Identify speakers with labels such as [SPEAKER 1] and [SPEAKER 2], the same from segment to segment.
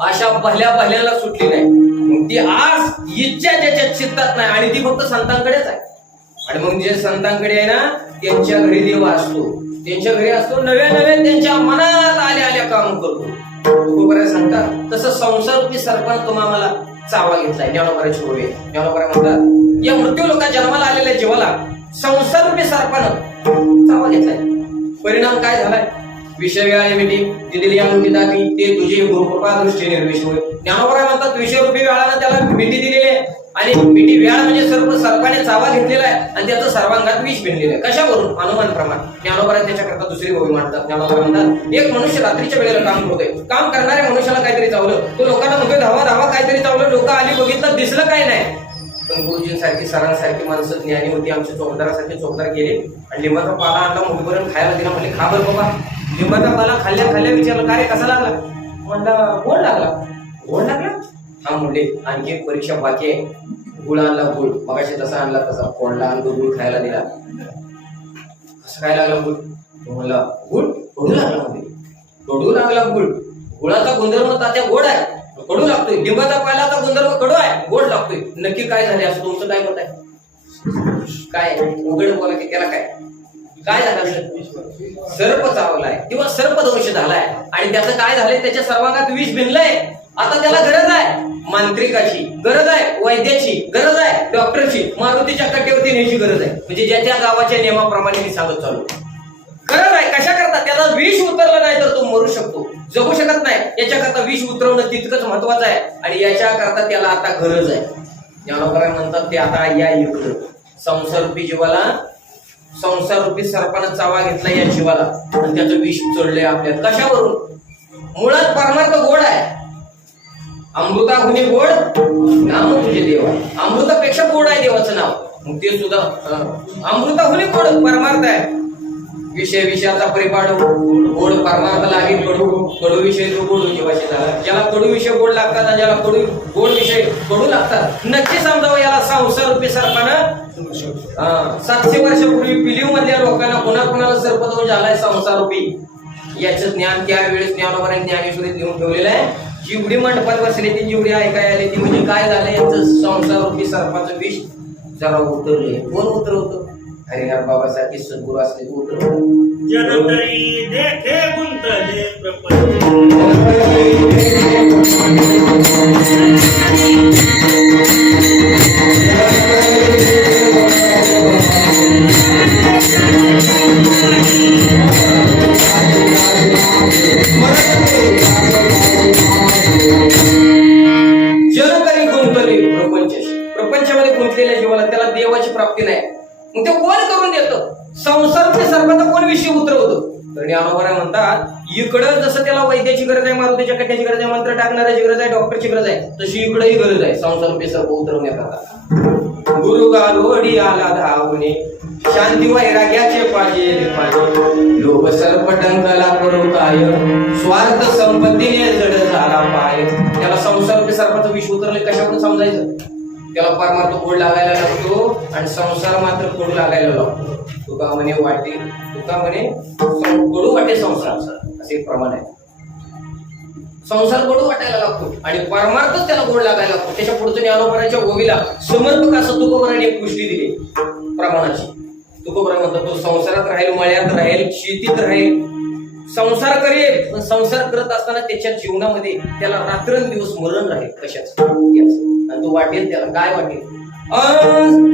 [SPEAKER 1] अशा पहिल्या पहिल्याला सुटली नाही. मग ती आज इच्छा ज्याच्या चित्तात नाही आणि ती फक्त संतांकडेच आहे. आणि मग जे संतांकडे आहे ना त्यांच्या घरी देव असतो. त्यांच्या घरी असतो नव्या नव्या त्यांच्या मनात आल्या आल्या काम करतो बऱ्या सांगतात. तसं संसार रूपी सरपंच तुम्हा मला चावा घेतलाय ज्ञानोबराची होवे ज्ञानोबराय म्हणतात या मृत्यू लोका जन्माला आलेल्या जीवाला संसार रूपी सरपानं चावा घेतलाय. परिणाम काय झालाय? विषय वेळा मिठी दिलेली या मुठी ते तुझे गुरुकृपा दृष्टी निर्विष होय ज्ञानोबराय म्हणतात विषय रूपी वेळानं त्याला मिठी दिलेली आहे. आणि मिठी वेळा म्हणजे सर्प सर्पाने चावा घेतलेला आहे आणि त्याचं सर्वांगात विष भिनलेलं आहे. कशावरून? अनुमान प्रमाण. ज्ञानोबराय त्याच्याकरता दुसरी गोळी मांडतात. ज्ञानोबराय म्हणतात एक मनुष्य रात्रीच्या वेळेला काम करतोय. काम करणाऱ्या मनुष्याला काहीतरी चावलं. तो लोकांना म्हणतोय धावा धावा काहीतरी चावलं. लोक आली बघितलं दिसलं काय नाही. पण गुरुजींसारखी सरांसारखी माणसं ज्ञानी होती. आमच्या चौकदारासारखे चौकदार गेले. आणि लिंबाचा पाला आणला मुठीपर्यंत खायला दिला. म्हणजे खा बरं बाबा लिंबाचा पाला खाल्ल्या खाल्ल्या विचारलं काय कसा लागला? म्हणला गोड लागला. गोड लागला? हा म्हणले आणखी एक परीक्षा बाकी आहे. गुळ आणला गुळ. मगाशी तसा आणला तसा फोडला आणतो गुळ खायला दिला. कसं काय लागला गुळ? तो म्हणला गुळ ओढू लागला. म्हणजे ओढू लागला गुळ. गुळाचा गुणधर्म तात्या गोड आहे. कडू लागतोय. लिंबाचा पाल्याचा गुणधर्म कडू आहे. गोड लागतोय. नक्की काय झाले असं तुमचं काय मत आहे? काय? उघड बोला की त्याला काय? काय झालं सर्प चावलाय किंवा सर्प सर्पदंश झालाय. आणि त्याचं काय झालंय? त्याच्या सर्वांगात विष भिनलंय. आता त्याला गरज आहे. मांत्रिकाची गरज आहे. वैद्याची गरज आहे. डॉक्टरची. मारुतीच्या कट्ट्यावरती न्यायची गरज आहे. म्हणजे ज्या त्या गावाच्या नियमाप्रमाणे मी सांगत चालू खरं आहे कशा करता? त्याला विष उतरलं नाही तर तो मरू शकतो. जगू शकत नाही. याच्याकरता विष उतरवणं तितकंच महत्वाचं आहे. आणि याच्या करता त्याला आता गरज आहे. ज्ञानोबराय म्हणतात ते आता या इकडं संसारूपी जीवाला संसारूपी सर्पानं चावा घेतला या जीवाला. आणि त्याचं विष चढलंय आपल्या कशावरून? मुळात परमार्थ गोड आहे. अमृता गुन्हे गोड? नाम म्हणजे तुझे देवा. अमृतापेक्षा गोड आहे देवाचं नाव. मग ते सुद्धा अमृता गुन्हे गोड परमार्थ आहे. विषय विषयाचा परिपाड गोड परमार्थ लागे कडू कडू विषय तो गोड जीवाशी झाला ज्याला कडू विषय गोड लागतात आणि ज्याला कडू गोड विषय कडू लागतात नक्की समजावं याला संसार रुपी सर्पानं सातशे वर्षापूर्वी पिलीव मधल्या लोकांना कोणा कोणाला सर्पदोष झालाय संसार रुपी? याचं ज्ञान त्यावेळेस ज्ञानोबराय ज्ञानेश्वरी लिहून ठेवलेलं आहे. जिवडी मंडपात बसले ती जिवडी ऐकाय आली ती म्हणजे काय झालं? यांचं संसार रुपी सर्पाचं विष. जरा उतरले कोण उतरवतं हरिहर बाबासारखे सद्गुरू असले ते उतरवतं
[SPEAKER 2] जनतरी देखे गुंतले प्रपंच.
[SPEAKER 1] आहे संसार सर्प उतरवण्याकरता गुरु गालोडी आला धावणे. शांती वैराग्याचे पाहिजे पाहिजे. लोभ सर्प टंकला करू काय? स्वार्थ संपत्तीने जड झाला पाय. त्याला संसार सर्पाचं विष उतरले कशाकडून समजायचं? त्याला परमार्थ गोड लागायला लागतो आणि संसार मात्र कडू लागायला लागतो. तुका म्हणे वाटे तुका म्हणे सं- कडू वाटे संसार असे एक प्रमाण आहे. संसार गोड वाटायला लागतो आणि परमार्थच त्याला गोड लागायला लागतो. त्याच्या पुढचं ज्ञानोबराच्या गोवीला समर्पक असं तुकोबराने एक पुष्टी दिली. प्रमाणाची. तुकोबरा म्हणतो तो संसारात राहील मळ्यात राहील शेतीत राहील. संसार करेल पण संसार करत असताना त्याच्या जीवनामध्ये त्याला रात्रंदिवस मरण राहील. कशाच? आणि तो वाटेल त्याला. काय वाटेल?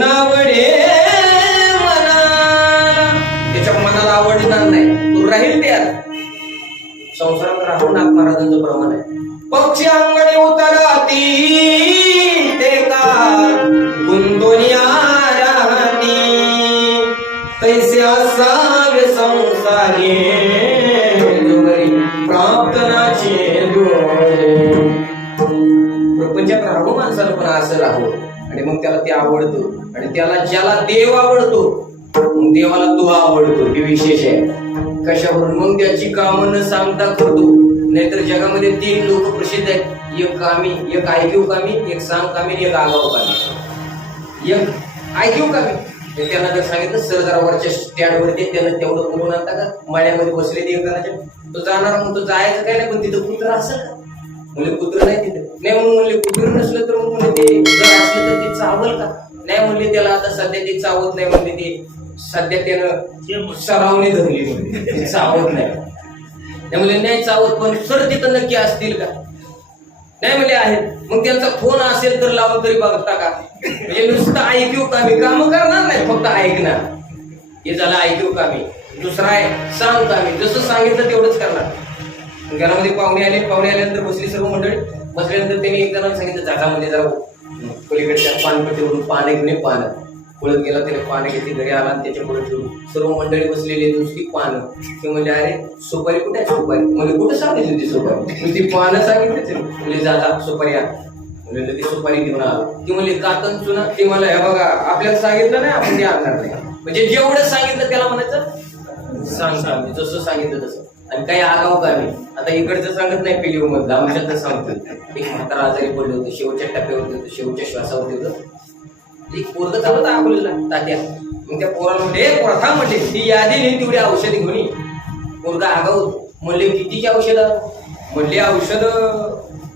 [SPEAKER 1] नावडे मनाला. त्याच्या मनाला आवडणार नाही. तू राहील त्यात संसारात राहून नाथ महाराजांचं प्रमाण आहे. पक्षी अंगणे उतराती ते का गुंतोनिया राहती. तैसे असावे प्राप्तनाचे प्रपंचात राहू माणसाला पण असं राहू. आणि मग त्याला ते आवडतं. आणि त्याला ज्याला देव आवडतो देवाला तो आवडतो. हे विशेष आहे. कशावरून? मग त्याची कामं न सांगता करतो. नाहीतर जगामध्ये तीन लोक प्रसिद्ध आहेत. एक कामी एक ऐकीव कामी एक सांग कामी एक आगाव कामी. एक ऐकीव कामी. त्यांना जर सांगितलं सर जरा वरच्या त्यानं तेवढं बोलून आणता का? माळ्यामध्ये बसले ते तो जाणार मग तो जायचं काय नाही पण तिथं कुत्र असेल का? म्हणजे कुत्र नाही तिथं. नाही मग म्हणले कुत्र नसलं तर मग ते असलं तर ते चावल का? नाही म्हणले त्याला आता सध्या ते चावत नाही म्हणले ते. सध्या त्यानं सरावणी धरली म्हणले. चावत नाही. त्यामुळे नाही चावत पण सर तिथं नक्की असतील का? नाही म्हणले आहेत. मग त्यांचा फोन असेल तर लावून तरी बघता का? म्हणजे नुसतं ऐकू कामी. काम करणार नाही फक्त ऐकणार. हे झालं ऐकू कामी. दुसरा आहे सांग कामी. जसं सांगितलं तेवढंच करणार. घरामध्ये पाहुणे आले. पाहुणे आल्यानंतर बसली सर्व मंडळी. बसल्यानंतर त्यांनी एक जणांना सांगितलं जागामध्ये म्हणजे जाऊ. पलीकडच्या पानपट्टीवरून पानं घेऊन पानं. पळत गेला त्याने पानं घेतली घरी आला आणि त्याच्यापुढे ठेवून सर्व मंडळी बसलेली नुसती पानं. ते म्हणजे अरे सुपारी कुठे आहे? सुपारी. म्हणजे कुठं सांगितली ती सुपारी? नुसती ती पानं सांगितली म्हणजे जा सुपारी आण. म्हणजे ती सुपारी घेऊन आला. ती म्हणजे कातन चुना. ती मला हे बघा आपल्याला सांगितलं नाही आपण ते आणणार नाही. म्हणजे जेवढं सांगितलं त्याला म्हणायचं सांग सांग जसं सांगितलं तसं. आणि काही आगाव का मी आता इकडचं सांगत नाही पिलिओ मधलं आमच्यात सांगतो एक म्हातारा आजारी पडलं होतं शेवटच्या टप्प्यावरती होतं शेवटच्या श्वासावरती होतं. एक पोरग चालत अकोलेला तात्या. मग त्या पोराला म्हणते प्रथा म्हणते ती यादी नाही तेवढी औषधी घेऊन ये." पोरगा आगाऊ म्हणले कितीची औषधं? म्हणले औषध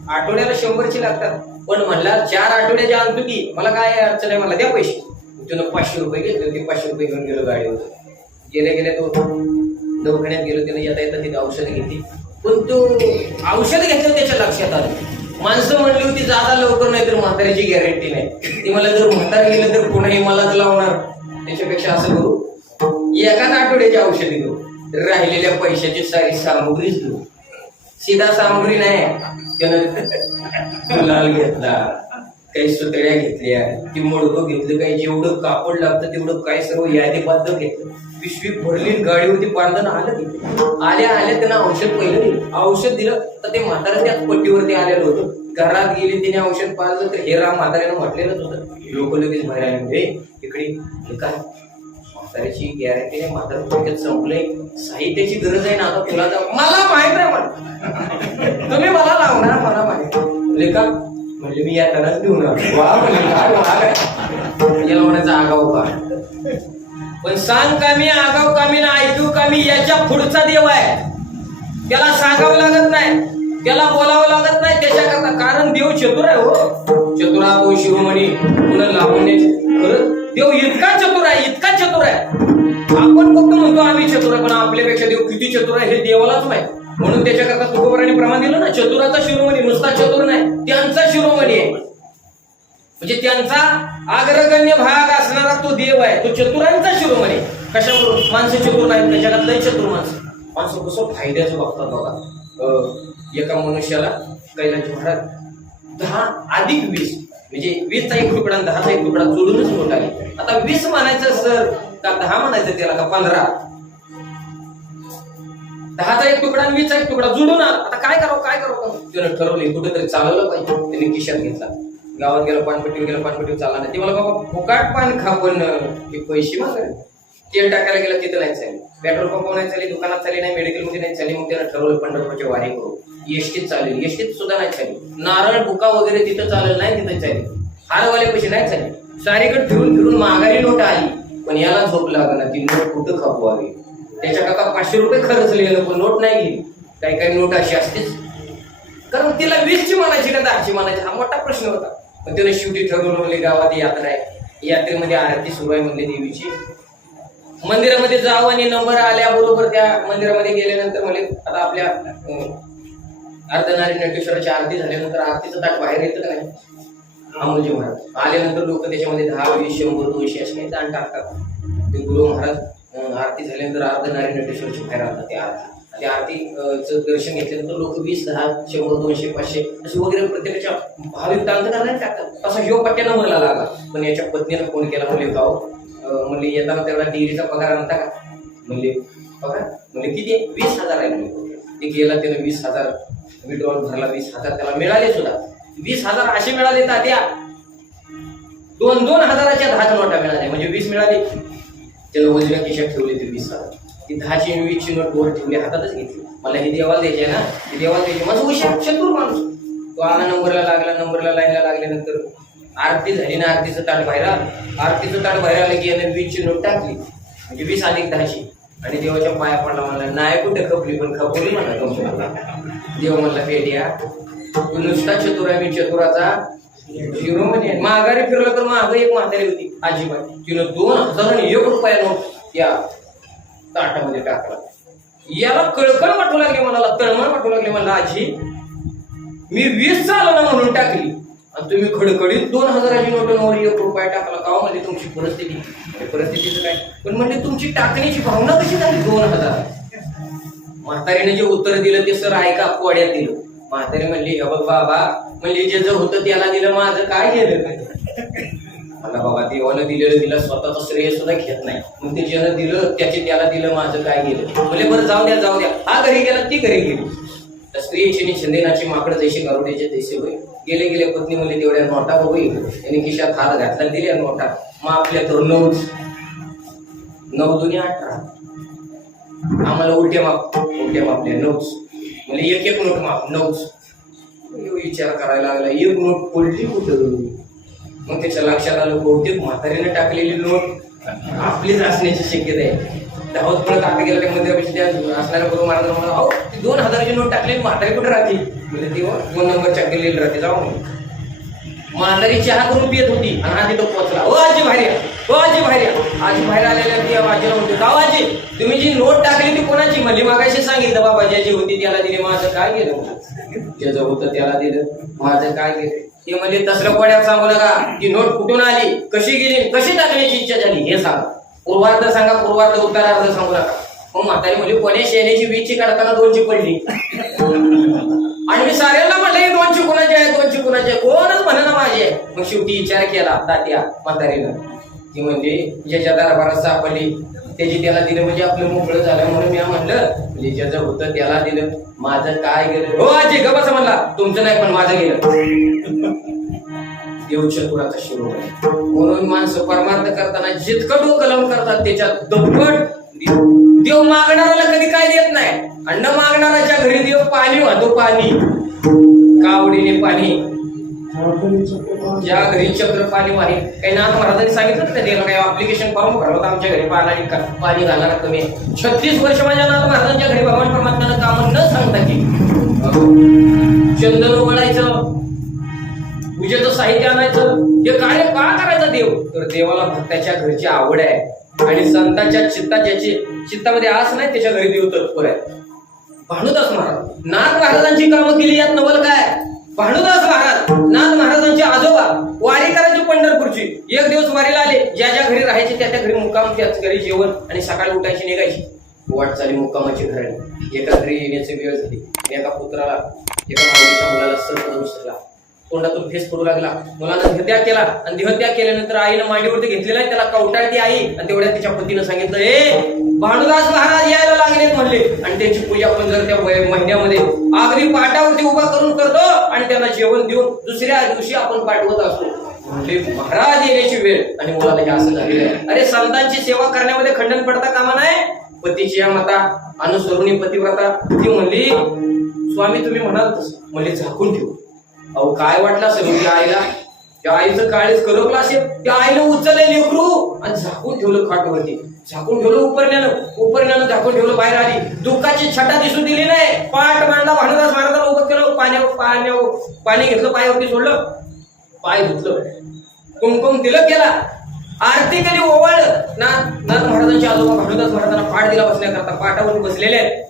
[SPEAKER 1] आठवड्याला शंभरची लागतात. पण म्हणला चार आठवड्याच्या आणतो की मला काय अडचण आहे? मला द्या पैसे. त्यानं पाचशे रुपये घेतले ते पाचशे रुपये घेऊन गेलो गाडीवर. गेल्या गेल्या तो दवाखान्यात गेलो त्याने येता येता तिथे औषध घेतली. पण तो औषध घेतलं त्याच्या लक्षात आलं. माणसं म्हणली होती जादा लवकर नाही तर म्हाताऱ्याची गॅरंटी नाही. ती मला जर म्हातार गेलं तर पुन्हा मलाच लावणार. त्याच्यापेक्षा असं करू. एकाच आठवड्याची औषधी घेऊ. राहिलेल्या पैशाची सारी सामग्रीच घेऊ. सीधा सामग्री नाही. त्यानं गुलाल घेतला. काही सुतळ्या घेतल्या ती मडकं घेतलं काही जेवढं कापड लागतं तेवढं काय सर्व यादीबद्ध घेतलं. पिशवी भरली गाडीवरती बांधून आलं तिथे आल्या आल्या त्यांना औषध पहिलं औषध दिलं तर ते म्हातारा त्याच पट्टीवरती आलेलं होतं. घरात गेले तिने औषध पाहिलं तर हे राम म्हाताऱ्यानं म्हटलेलंच होतं. लोक लगेच बाहेर आले इकडे हे काय? म्हाताऱ्याची गॅरंटी नाही म्हातारा थोडक्यात संपलंय. साहित्याची गरज आहे ना आता तुला मला माहीत नाही मला तुम्ही मला लावणार मला माहीत लेखा का म्हणजे मी येतानाच घेऊन आलो वा म्हणजे काय आहे याला म्हणायचं आगाऊ का पण सांग कामी आगाव कामी ना ऐकू कामी याच्या पुढचा देव आहे. त्याला सांगावं लागत नाही. त्याला बोलावं लागत नाही. त्याच्याकरता कारण देव चतुर आहे हो. चतुरा तो शिवमणी पुन्हा लावण्याचे देव इतका चतुर आहे इतका चतुर आहे. आपण फक्त म्हणतो आम्ही चतुर आहे पण आपल्यापेक्षा देव किती चतुर आहे हे देवालाच माहिती. म्हणून त्याच्याकरता तुकोबराने प्रमाण दिलं ना. चतुराचा शिरोमणी नुसता चतुर नाही त्यांचा शिरोमणी आहे. म्हणजे त्यांचा अग्रगण्य भाग असणारा तो देव आहे. तो चतुरांचा शिरोमणी कशावरून माणसं चतुर नाहीत. त्या जगात लय चतुर माणसं. माणसं कसं फायद्याचं बघतात बघा एका मनुष्याला कैलाची महाराज दहा अधिक वीस म्हणजे वीसचा एक तुकडा दहाचा एक तुकडा जोडूनच मोठा आहे. आता वीस म्हणायचं सर का दहा म्हणायचं त्याला का पंधरा? दहाचा एक तुकडा आणि वीसचा एक तुकडा जुळून आला. आता काय करावं काय करावं? त्यानं ठरवले कुठेतरी चालवलं पाहिजे. त्याने किशात घेतला. गावात गेला पानपट्टीवर गेला पानपट्टीवर चालला नाही. ते मला बाबा फुकाट पान खा पण हे पैसे मागले तेल टाकायला गेला तिथं नाही चालेल. पेट्रोल पंप नाही चालेल दुकानात चालेल नाही मेडिकलमध्ये नाही चालेल. मग त्यानं ठरवलं पंढरपूरच्या वारी करू एसटीत चालेल. एसटीत सुद्धा नाही चालेल. नारळ बुका वगैरे तिथं चालेल नाही तिथं चालेल. हारवाले पैसे नाही चालेल. सारीकडे फिरून फिरून माघारी नोट आली. पण याला झोप लागला ती नोट कुठं खपवावी त्याच्याकरता पाचशे रुपये खर्चलेलं पण नोट नाही गेली काही काही नोट अशी असतेच. कारण तिला वीसची म्हणायची का दहाची मानायची? हा मोठा प्रश्न होता. पण तिने शेवटी ठरवलं गावात यात्रा आहे. यात्रेमध्ये आरती सुरू आहे म्हणले देवीची. मंदिरामध्ये जावं आणि नंबर आल्याबरोबर त्या मंदिरामध्ये गेल्यानंतर म्हणजे आता आपल्या अर्धनारी नटेश्वराची आरती झाल्यानंतर आरतीचं ताट बाहेर येतं का नाही? अमोलजी महाराज. आल्यानंतर लोक त्याच्यामध्ये दहा वीस शंभर दोनशे असे काही दान टाकतात. ते गुरु महाराज आरती झाल्यानंतर अर्धनारी नटेश्वरची बाहेर आणतात त्या आरती. त्या आरतीचं दर्शन घेतल्यानंतर लोक वीस दहा शंभर दोनशे पाचशे असे वगैरे प्रत्येकाच्या भाविक दान करायला टाकतात तसा ह्यो पट्ट्या नंबरला लागला. पण याच्या पत्नीला फोन केला म्हणजे गाव म्हणले येताना तेवढा डिग्रीचा पगार आणता का? म्हणले पगार? म्हणजे किती वीस हजार आहे. म्हणले ते गेला त्यानं वीस हजार विड्रॉल भरला वीस हजार त्याला मिळाले सुद्धा. वीस हजार असे मिळाले तात्या दोन दोन हजाराच्या दहा नोटा मिळाल्या म्हणजे वीस मिळाले. त्यानं उजव्या खिशात ठेवले ते वीस ती दहाची आणि वीसची नोट वर ठेवली हातातच घेतली. मला हे देवाला द्यायचे ना हे देवाला द्यायचे माझा हुशार चतुर माणूस. तो आला नंबरला लागला नंबरला लाईनला लागल्यानंतर आरती झाली ना आरतीचं ताट बाहेर आलं. आरतीचं ताट बाहेर आलं की याने वीसची नोट टाकली. म्हणजे वीस अधिक दहाची. आणि देवाच्या पाया पडला म्हणला नाही कुठे खपली पण खपवली म्हणा देव म्हणला पेड्या तू नुसता चतुर आहे मी चतुराचा झिरो म्हणजे माघारी फिरलं तर माग एक म्हातारी होती अजिबात तिनं दोन हजार आणि एक रुपया नोट या ताटामध्ये टाकला. याला कळकळ वाटू लागली मला तळमळ वाटू लागली मला आजी मी वीस चालला ना म्हणून टाकली. आणि तुम्ही खडखडीत दोन हजाराची नोटांवर एक रुपया टाकला. का म्हणजे तुमची परिस्थिती? परिस्थितीच परिस्थितीचं काय? पण म्हणजे तुमची टाकण्याची भावना कशी झाली दोन हजार? म्हातारीने जे उत्तर दिलं ते सर ऐका कोड्यात दिलं. म्हातारी म्हणली हे बघ बाबा म्हणली जे जे होतं त्याला दिलं माझं काय गेलं मला बाबा देवानं दिलेलं तिला स्वतःच श्रेय सुद्धा घेत नाही. मग ते ज्यानं दिलं त्याचे त्याला दिलं माझं काय गेलं? म्हणजे बरं जाऊ द्या जाऊ द्या. हा घरी गेला ती घरी गेली. तर स्त्रीची आणि शिंदेनाची माकड जैसे गारुड्याचे तैसे होय. गेले गेले पत्नी म्हणले तेवढ्या नोटा होई त्यांनी खिशात हात घातला दिल्या नोटा. मग आपल्या तर नऊ नऊ दुनिया अठरा. आम्हाला उलट्या माप उलट्या मापल्या नऊच. म्हणजे एक एक नोट माप नऊ विचार करायला लागला एक नोट पडली कुठं? मग त्याच्या लक्षात आलं बहुतेक म्हातारीने टाकलेली नोट आपलीच असण्याची शक्यता आहे धावत पडत आता गेला त्या त्या असणाऱ्या गुरु महाराजांना म्हणा अहो ती दोन हजाराची नोट टाकली म्हातारी कुठे राहते? म्हणजे ती हो, दोन नंबरच्या गेलेली राहते जाऊ. म्हणून म्हातारी चहा करून पियत होती आणि आधी तो पोहोचला ओ आजी भारी हो आजी बाहेर आजी बाहेर आलेल्या ती आजीला म्हणते का आजी. तुम्ही जी नोट टाकली ती कोणाची? म्हणली मागाशी सांगितलं बाबा ज्याची होती त्याला दिली. माझं काय गेलं? ज्याचं होतं त्याला दिलं. माझं काय गेलं? ते म्हणजे तसलं कोड्यात सांगू नका. ती नोट कुठून आली? कशी गेली कशी टाकण्याची इच्छा झाली? हे सांगा. पूर्वार्ध सांगा पूर्वार्ध उत्तरार्ध सांगू नका. मग म्हातारी म्हणजे कोण्या शेण्याची वीजची काढताना दोनची पडली? आणि मी साऱ्यांना म्हणले हे दोनशे कोणाचे आहे? दोनशे कोणाचे आहे? कोणच म्हणा माझे मग शेवटी विचार केला तात्या म्हातारीनं. ती म्हणजे ज्याच्या दरबारात सापडली त्याची त्याला दिलं म्हणजे आपलं मोकळं झालं म्हणून मी म्हणलं म्हणजे ज्याचं होतं त्याला दिलं. माझं काय गेलं? हो आजी गपास बसा म्हणला. तुमचं नाही पण माझं गेलं. देव चतुराचा म्हणून माणसं परमार्थ करताना जितकं डोकं लावून करतात त्याच्यात दुप्पट देव. मागणाराला मागणाऱ्याला कधी काय देत नाही. अन्न न मागणाऱ्याच्या घरी देव पाणी वाहतो पाणी. कावडीने पाणी. ज्या घरी चक्र पाणी वाही काही नाथ महाराजांनी सांगितलं ना त्याला काही अप्लिकेशन फॉर्म भरला होता आमच्या घरी पाणी पाणी घालणार कमी आहे छत्तीस वर्ष माझ्या नाथ महाराजांच्या घरी भगवान परमात्म्यानं काम न सांगता की चंदन उघडायचं पूजेचं साहित्य आणायचं हे कार्य का करायचं देव? तर देवाला भक्ताच्या घरची आवड आहे. आणि संतांच्या चित्ता ज्याची चित्तामध्ये आस नाही त्याच्या घरी देव तत्पर आहे. भानुदास महाराज नाथ महाराजांची कामं केली यात नवल काय? भानुदास महाराज नाथ महाराजांचे आजोबा वारीकरांचे पंढरपूरची. एक दिवस वारीला आले ज्या ज्या घरी राहायचे त्या त्या घरी मुक्काम त्याच घरी जेवण आणि सकाळी उठायची निघायची. वाटचाली मुक्कामाची घराणी एका घरी येण्याची वेळ झाली. एका पुत्राला एका मुलाला सर्प विसरला तोंडातून फेस पडू लागला. मुलानं देहत्या केला. आणि देहत्या केल्यानंतर आईनं मांडीवरती घेतलेला आहे. त्याला कवटाळती आई. आणि तेवढ्या तिच्या पतीनं सांगितलं ए भानुदास महाराज यायला लागलेत म्हणले. आणि त्यांची पूजा आपण जर त्या महिन्यामध्ये आगरी पाटावरती उभा करून करतो आणि त्यांना जेवण देऊन दुसऱ्या दिवशी आपण पाठवत असतो. म्हणजे महाराज येण्याची वेळ. आणि मुलाला हे असं झालेलं आहे. अरे संतांची सेवा करण्यामध्ये खंडन पडता कामा नाही पतीची या माता अनुसरुणी पतिव्रता ती म्हणली स्वामी तुम्ही म्हणाल तसं. म्हणजे झाकून ठेवू. अहो काय वाटलं असेल हो त्या आईला? त्या आईचं काळीच करपलं असेल. त्या आईनं उचलले लेकरू आणि झाकून ठेवलं खाटवरती. झाकून ठेवलं उपरण्यानं. उपरण्यानं झाकून ठेवलं बाहेर आली दुःखाची छटा दिसून दिली नाही. पाठ मांडला भानुदास महाराजांना उभं केलं. पाण्यावर पाण्यावर पाणी घेतलं पायावरती सोडलं. पाय धुतलं. कुमकुम तिलक केला. आरती केली ओवळ. ना नाथ महाराजांच्या आजोबा भानुदास महाराजांना पाठ दिला बसण्याकरता. पाठावर बसलेले आहेत.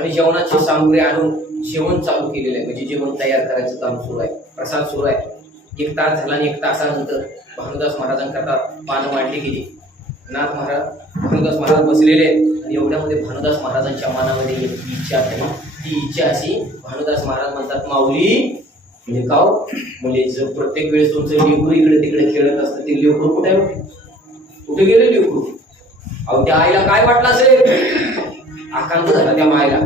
[SPEAKER 1] आणि जेवणाची सामग्री आणून जेवण चालू केलेलं आहे. म्हणजे जेवण तयार करायचं काम सुरू आहे. प्रसाद सुरू आहे. एक तास झाला आणि एक तासानंतर भानुदास महाराजांकरता पानं मांडली गेली. नाथ महाराज भानुदास महाराज बसलेले आहेत आणि एवढ्यामध्ये भानुदास महाराजांच्या मनामध्ये एक इच्छा झाली ती इच्छा अशी भानुदास महाराज म्हणतात माऊली म्हणजे काव म्हणजे जर प्रत्येक वेळेस तुमचं लेकरू इकडे तिकडे खेळत असतं ते लेकरू कुठे कुठे गेले लेकरू? अहो त्या आईला काय वाटलं असेल? आकांत झाला त्या मायला.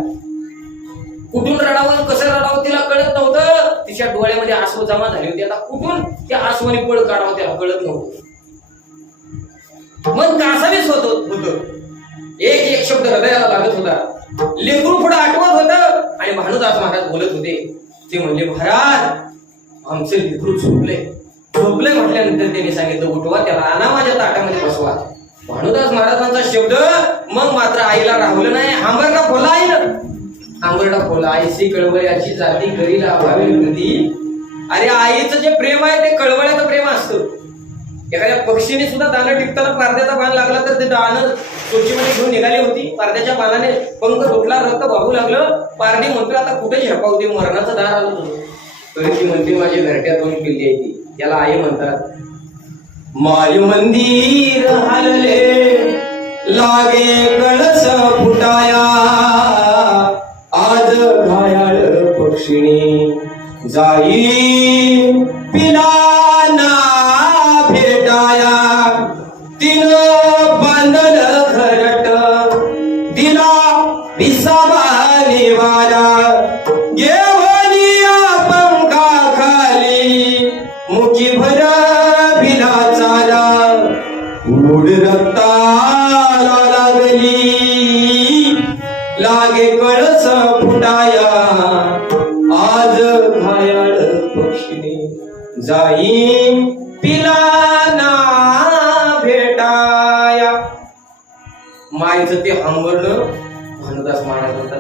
[SPEAKER 1] कुठून रडावं कसं रडावं तिला कळत नव्हतं. तिच्या डोळ्यामध्ये आसव जमा झाली होती. आता कुठून त्या आसवानी पळ काढावं त्याला कळत नव्हतं. मन कासावीस होत होत. एक एक शब्द हृदयाला लागत होता. लेकरू पुढे आठवत होत आणि भानुदास महाराज बोलत होते. ते म्हणले महाराज आमचे लेकरू झोपले. झोपले म्हटल्यानंतर त्यांनी सांगितलं उठवा त्याला आणा माझ्या ताटामध्ये बसवा. भानुदास महाराजांचा शब्द मग मात्र आईला राहुलं नाही. हांबरला आई आईनं आंबरडा खोला आईची कळवळ्याची जाती घरी लाभावी होती अरे आईचं जे प्रेम आहे ते कळवळ्याचं प्रेम असतं. एखाद्या पक्षीने सुद्धा दाणं टिपताना पारद्याचा पान लागला तर ते दाणं सोचीमध्ये घेऊन निघाली होती. पारद्याच्या पानाने पंख सुटला रक्त वाहू लागलं. पारडी म्हणतोय आता कुठे झेपावते मरणाचं दार आलं तरी ती म्हणते माझ्या घरट्यात दोन पिल्ली आहे ती. त्याला आई म्हणतात माय मंदिर हलले लागे कळस फुटाया आज घायाळ पक्षिणी जाई पिला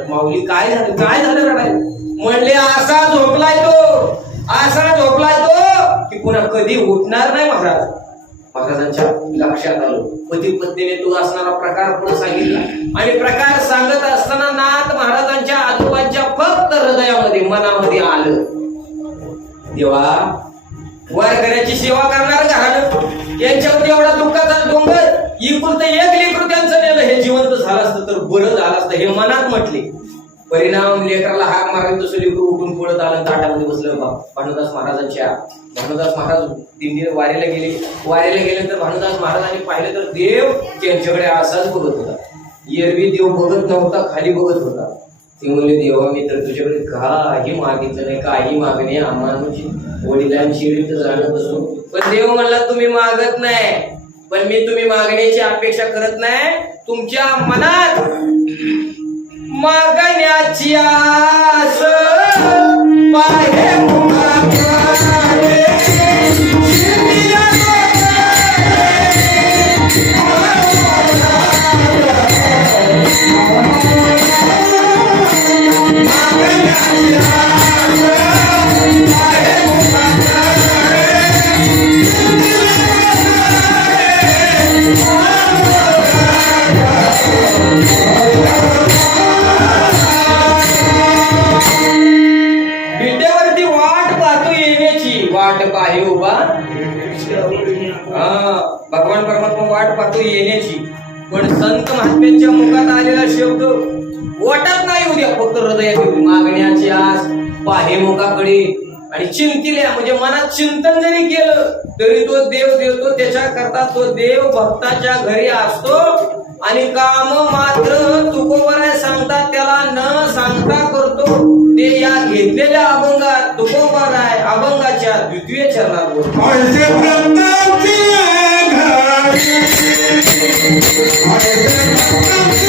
[SPEAKER 1] माऊली काय झालं? काय झालं रडाय म्हणले असा झोपलाय तो असा झोपलाय तो की पुन्हा कधी उठणार नाही महाराज. महाराजांच्या लक्षात आलो. पती पत्नीने तो असणारा प्रकार पुन्हा सांगितला. आणि प्रकार सांगत असताना नाथ महाराजांच्या आजोबांच्या फक्त हृदयामध्ये मनामध्ये आलं. देवा वारकऱ्याची सेवा करणार घरानं यांच्यावर एवढा दुःखाचा डोंगर इकुलत एक लेकर त्यांचं नेलं हे जिवंत झालं असतं तर बरं झालं असतं हे मनात म्हटले. परिणाम लेकराला हाक मारून तसं लेकर उठून पळत आलं ताटामध्ये बसलं बा- भानुदास महाराजांच्या भानुदास महाराज दिंडीने वारेला गेले. वाऱ्याला गेले तर भानुदास महाराजांनी पाहिलं तर देव त्यांच्याकडे असाच बघत होता. एरवी देव बघत नव्हता खाली बघत होता. ते म्हणले देवा मी तर तुझ्याकडे काही मागितलं नाही काही मागणे आम्हाला वडिलांची रीत जाणत असो पण देव म्हणला तुम्ही मागत नाही. पण मी तुम्ही मागण्याची अपेक्षा करत नाही. तुमच्या मनात मागण्याची आस वाट येण्याची. पण संत महात्म्यांच्या मुखात आलेला शब्द वाटत नाही उद्या. फक्त हृदयात मागण्याची आस पाहे मुखाकडे आणि चिंतिल्या. म्हणजे मनात चिंतन जरी केलं तरी तो देव देवतो. त्याच्या करता तो देव भक्ताच्या घरी असतो. आणि काम मात्र तुकोबर सांगतात. त्याला न सांगता करतो. ते या घेतलेल्या अभंगात तुकोबर आहे. अभंगाच्या द्वितीय चरणात Thank